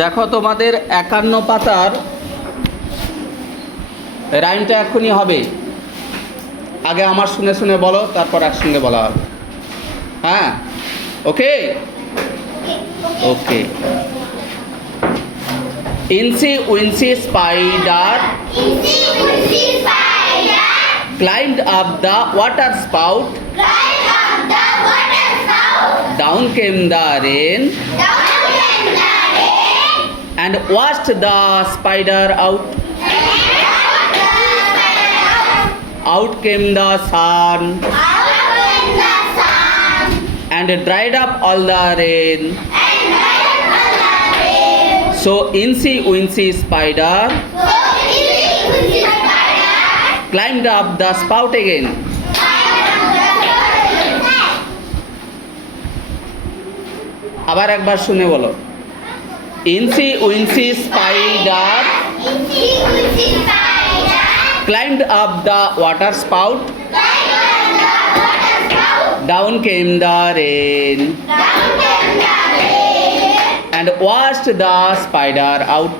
দেখো তোমাদের 51 পাতার রাইমটা এখনই হবে। আগে আমার শুনে শুনে বলো, তারপর একসঙ্গে বলা হবে। হ্যাঁ, okay okay. Incy wincy spider climbed up the water spout. Down came the rain and washed the spider out. Out came the sun and dried up all the rain. So Incy Wincy Spider climbed up the spout again. আবার একবার শুনে বলো। Incy Wincy Spider climbed up the water spout. Down came the rain and washed the spider out.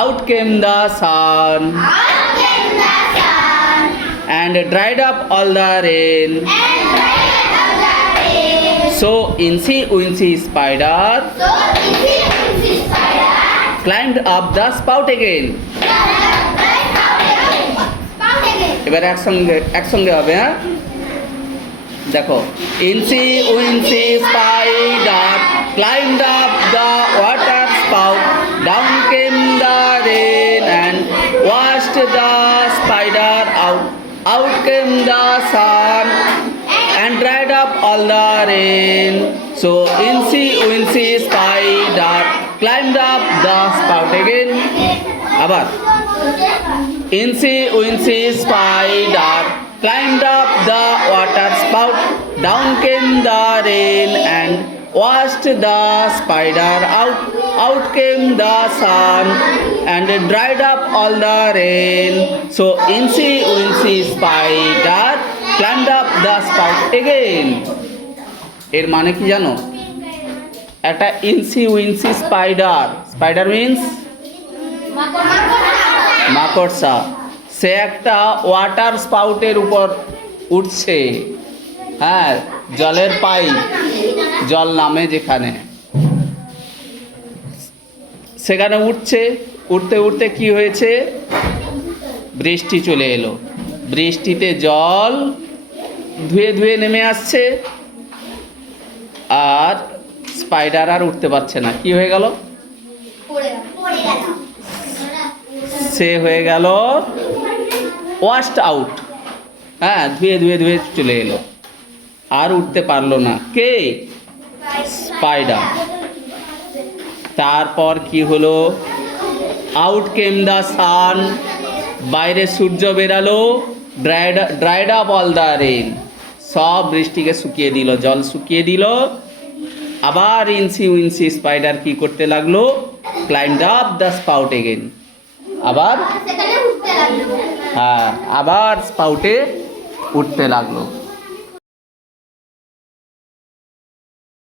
Out came the sun and dried up all the rain. So Incy Wincy Spider climbed up the spout again. এবার একসঙ্গে হবে। হ্যাঁ, দেখো। Incy Wincy Spider climbed up the water spout. Down came the rain and washed the spider out. Out came the sun and dried up all the rain. So Incy Wincy Spider climbed up the spout again. আবার Incy Wincy Spider climbed up the water spout. Down came the rain and washed the spider out. Out came the sun and dried up all the rain. So Incy Wincy Spider climbed up the spout again. এর মানে কি জানো? একটা ইনসি wincy spider, spider means মাকড়সা, সে একটা ওয়াটার স্পাউটের উপর উঠছে। হ্যাঁ, জলের পাইপ, জল নামে যেখানে, সেখানে উঠছে। উঠতে উঠতে কি হয়েছে? বৃষ্টি চলে এলো। বৃষ্টিতে জল ধুয়ে ধুয়ে নেমে আসছে, আর স্পাইডার আর উঠতে পারছে না। কি হয়ে গেল? সে হয়ে গেল ওয়াশড আউট। হ্যাঁ, ধুয়ে ধুয়ে ধুয়ে চলে এলো, আর উঠতে পারলো না। কে? স্পাইডার। তারপর কি হলো? আউট কেম দ্য সান, বাইরে সূর্য বেরালো। Dried up all the rain, সব বৃষ্টিকে শুকিয়ে দিল, জল শুকিয়ে দিল। আবার ইনসি উইনসি স্পাইডার কি করতে লাগলো? Climbed up the spout again. আবার হ্যাঁ, আবার স্পাউটে উঠতে লাগলো।